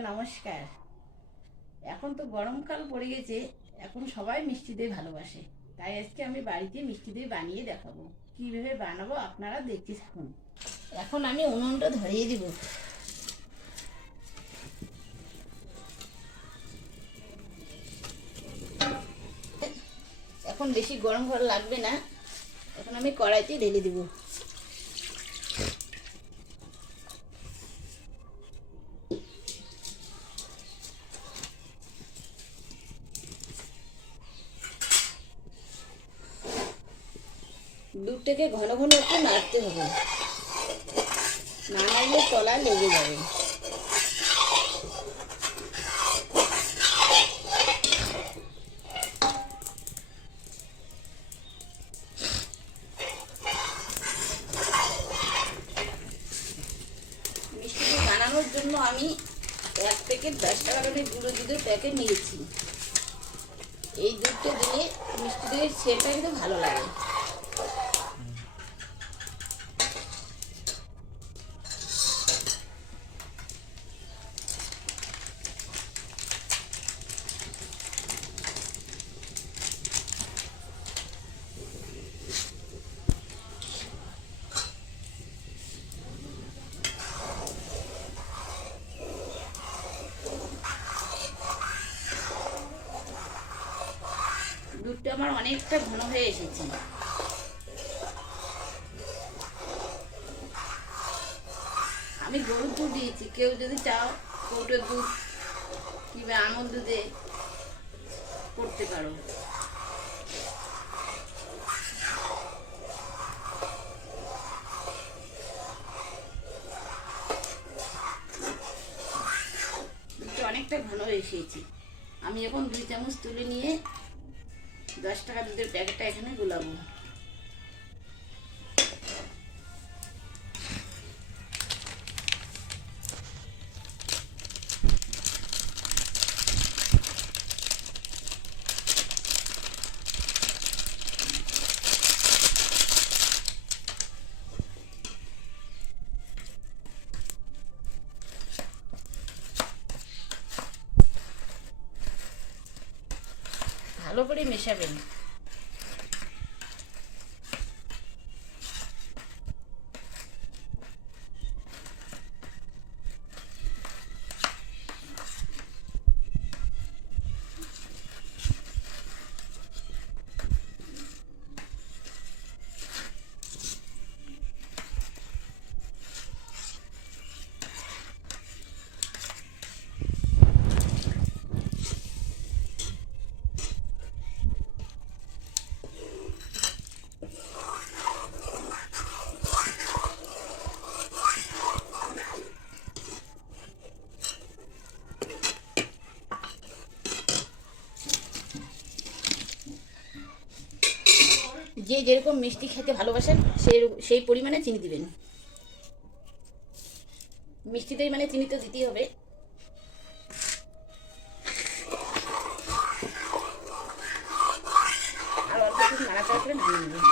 নমস্কার। এখন তো গরমকাল পড়ে গেছে, এখন সবাই মিষ্টি দই ভালোবাসে। তাই আজকে আমি বাড়িতে মিষ্টি দই বানিয়ে দেখাবো। কিভাবে বানাবো আপনারা দেখতে থাকুন। এখন আমি উনুনটা ধরিয়ে দিব। এখন বেশি গরম করা লাগবে না, এখন আমি কড়াইতে ঢেলে দিব। দুধটাকে ঘন ঘন একটু নাড়তে হবে, না নাড়লে তলায় লেগে যাবে। মিষ্টিটা বানানোর জন্য আমি 1 প্যাকেট 10 টাকা দামের গুঁড়ো দুধের প্যাকেট নিয়েছি। এই দুধটা দিলে মিষ্টি দইয়ের সেটা কিন্তু ভালো লাগে। দুধটা আমার অনেকটা ঘন হয়ে এসেছে। আমি গরুর দুধ দিয়েছি, কেউ যদি চাও কৌটোর দুধ কিংবা আমল দুধে করতে পারো। দুধটা অনেকটা ঘন হয়ে এসেছে। আমি এখন 2 চামচ তুলে নিয়ে 10 টাকা দুধের প্যাকেটটা এখানে গুলাবো। ভালো করে মেশাবেন। যে যেরকম মিষ্টি খেতে ভালোবাসেন সেই পরিমাণে চিনি দিবেন। মিষ্টি দই মানে চিনি তো দিতেই হবে। আর অল্প একটু নাড়াচাড়া করে নামিয়ে নেবেন।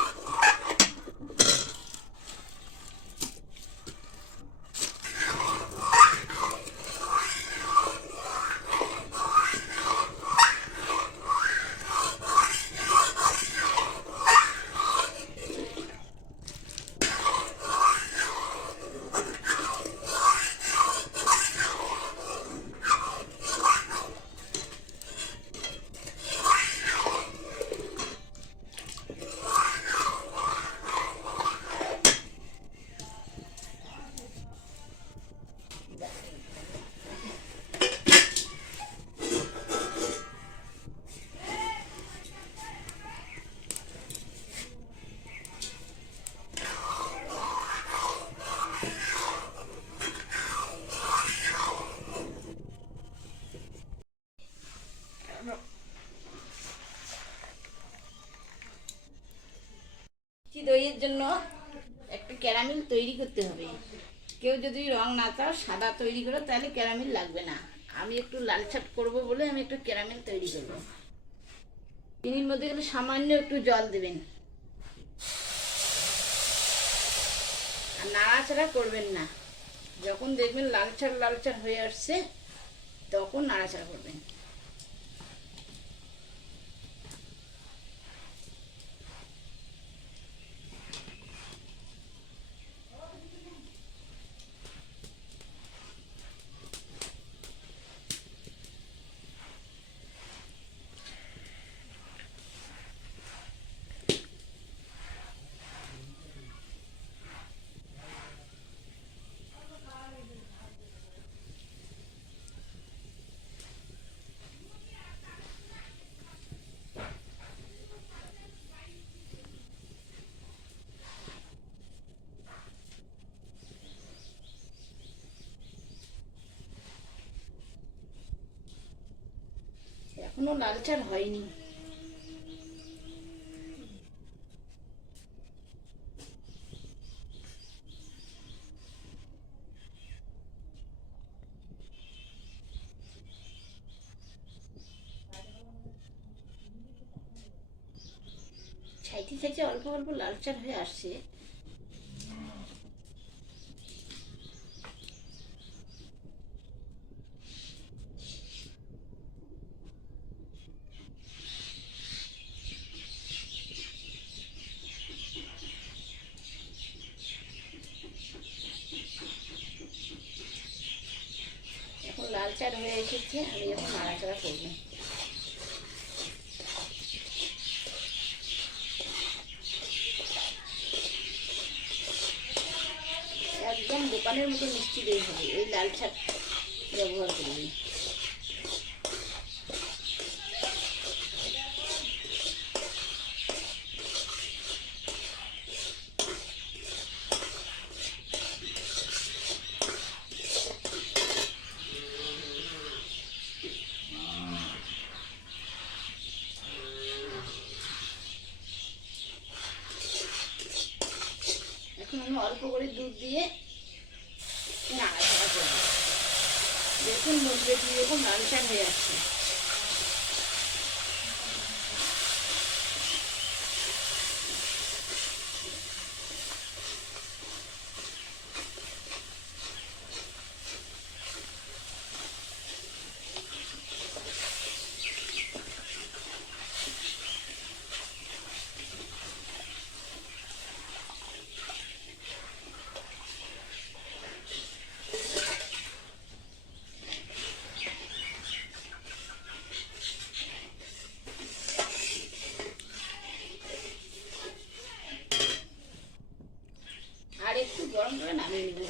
মিষ্টি দইয়ের জন্য একটা ক্যারামেল তৈরি করতে হবে। কেউ যদি রং না চাও সাদা তৈরি করো, তাহলে ক্যারামেল লাগবে না। আমি একটু লালচাট করব বলে আমি একটু ক্যারামেল তৈরি করব। চিনির মধ্যে গেলে সামান্য একটু জল দেবেন, আর নাড়াচাড়া করবেন না। যখন দেখবেন লালচার লালচার হয়ে আসছে, তখন নাড়াচাড়া করবেন। এখনো লালচার হয়নি। ছাইতে ছাইতে অল্প অল্প লালচার হয়ে আসছে। এখন লালচার হয়ে এসেছে, আমি এখন নাড়াচাড়া করবো। একদম দোকানের মতো মিষ্টি দই হবে এই লাল শাক ব্যবহার করবি। এখন আমি অল্প করে দুধ দিয়ে নাড়াচাড়া করবো। দেখুন মুরগি এরকম লালচার হয়ে আসছে। আর একটু গরম করে নামিয়ে নেব।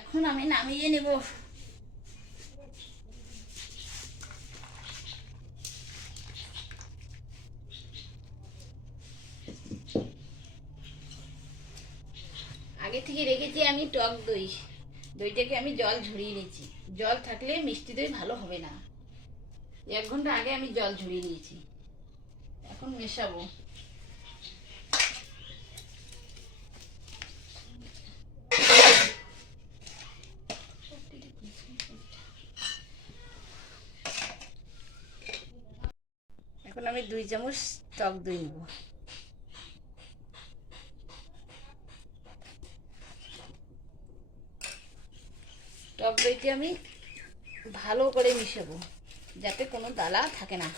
এখন আমি নামিয়ে নেব। আগে থেকে রেখেছি আমি টক দই। দইটাকে আমি জল ঝরিয়ে নিয়েছি। জল থাকলে মিষ্টি দই ভালো হবে না। 1 ঘন্টা আগে আমি জল ঝরিয়ে নিয়েছি। এখন মেশাবো। এখন আমি 2 চামচ টক দই নেব। টক দইতে আমি ভালো করে মিশাবো যাতে কোনো দালা থাকে না।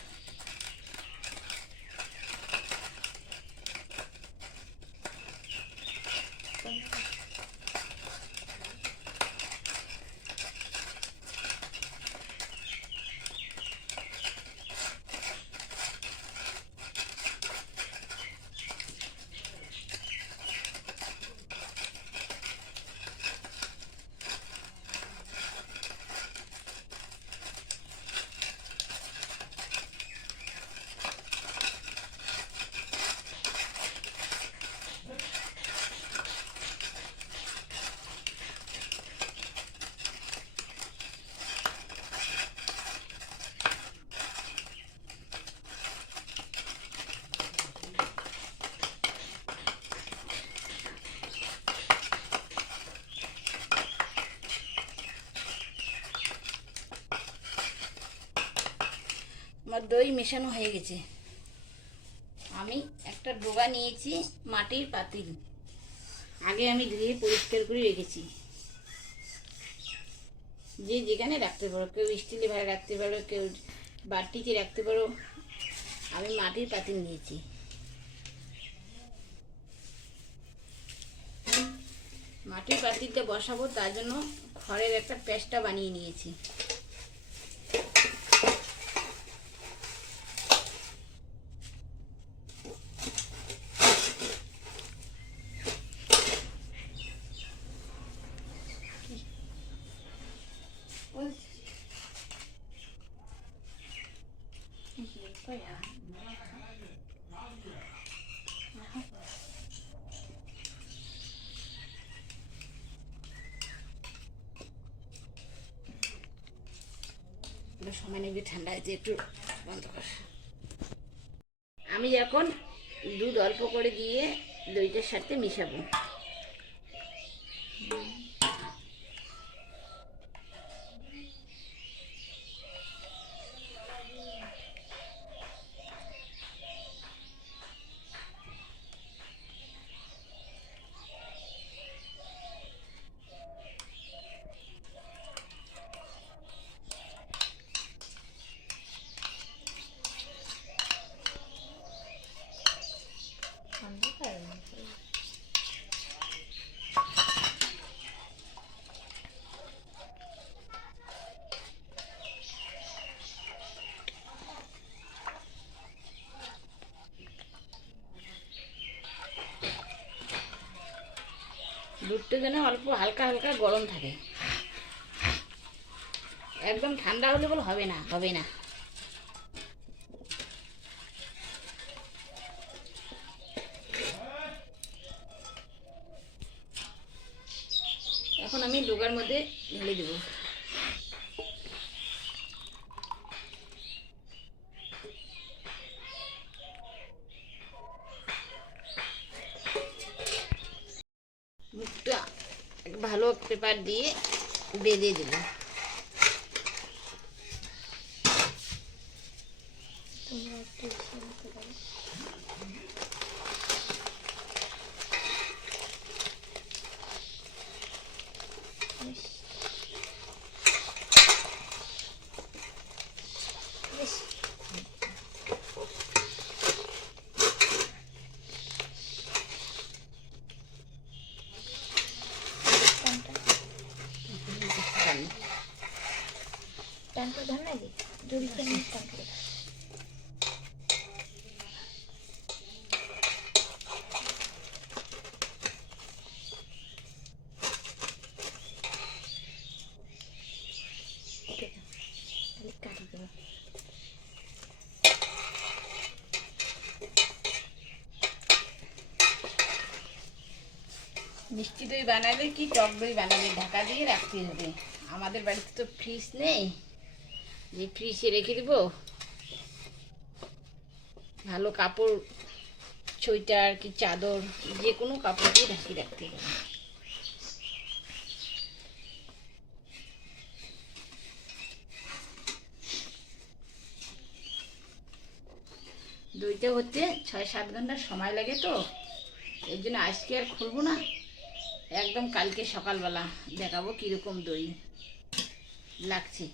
আমার দই মেশানো হয়ে গেছে। আমি একটা ডোবা নিয়েছি, মাটির পাতিল। আগে আমি ধুয়ে পরিষ্কার করে রেখেছি। যে যেখানে রাখতে পারো, কেউ স্টিলে ভাড়া রাখতে পারো, কেউ বাটিতে রাখতে পারো। আমি মাটির পাতিল নিয়েছি। মাটির পাতিলটা বসাবো, তার জন্য খড়ের একটা পেস্টা বানিয়ে নিয়েছি। সময় নেবে, ঠান্ডা হয়েছে, একটু বন্ধ কর। আমি এখন দুধ অল্প করে দিয়ে দইটার সাথে মিশাবো। দুধটা যেন অল্প হালকা হালকা গরম থাকে, একদম ঠান্ডা হলে বলে হবে না, হবে না। এখন আমি ডোগার মধ্যে ঢেলে দেবো। মুখটা ভালো পেপার দিয়ে বেঁধে দেবো। মিষ্টি দই বানালে কি টক দই বানালে ঢাকা দিয়ে রাখতে হবে। আমাদের বাড়িতে তো ফ্রিজ নেই, যে ফ্রিজে রেখে দেব। ভালো কাপড়, সোয়েটার কি চাদর, যে কোনো কাপড় দিয়ে ঢাকিয়ে রাখতে হবে। দইটা হচ্ছে 6-7 ঘন্টা সময় লাগে, তো এর জন্য আজকে আর খুলবো না, একদম কালকে সকালবেলা দেখাবো কীরকম দই লাগছে।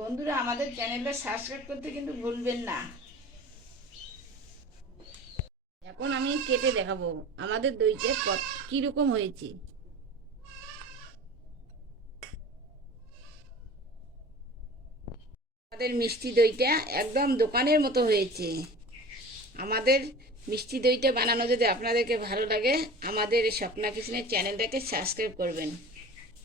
বন্ধুরা, আমাদের চ্যানেলটা সাবস্ক্রাইব করতে কিন্তু ভুলবেন না। এখন আমি কেটে দেখাবো আমাদের দইটা কীরকম হয়েছে। আমাদের মিষ্টি দইটা একদম দোকানের মতো হয়েছে। আমাদের মিষ্টি দইটা বানানো যদি আপনাদেরকে ভালো লাগে, আমাদের স্বপ্না কিচেনের চ্যানেলটাকে সাবস্ক্রাইব করবেন।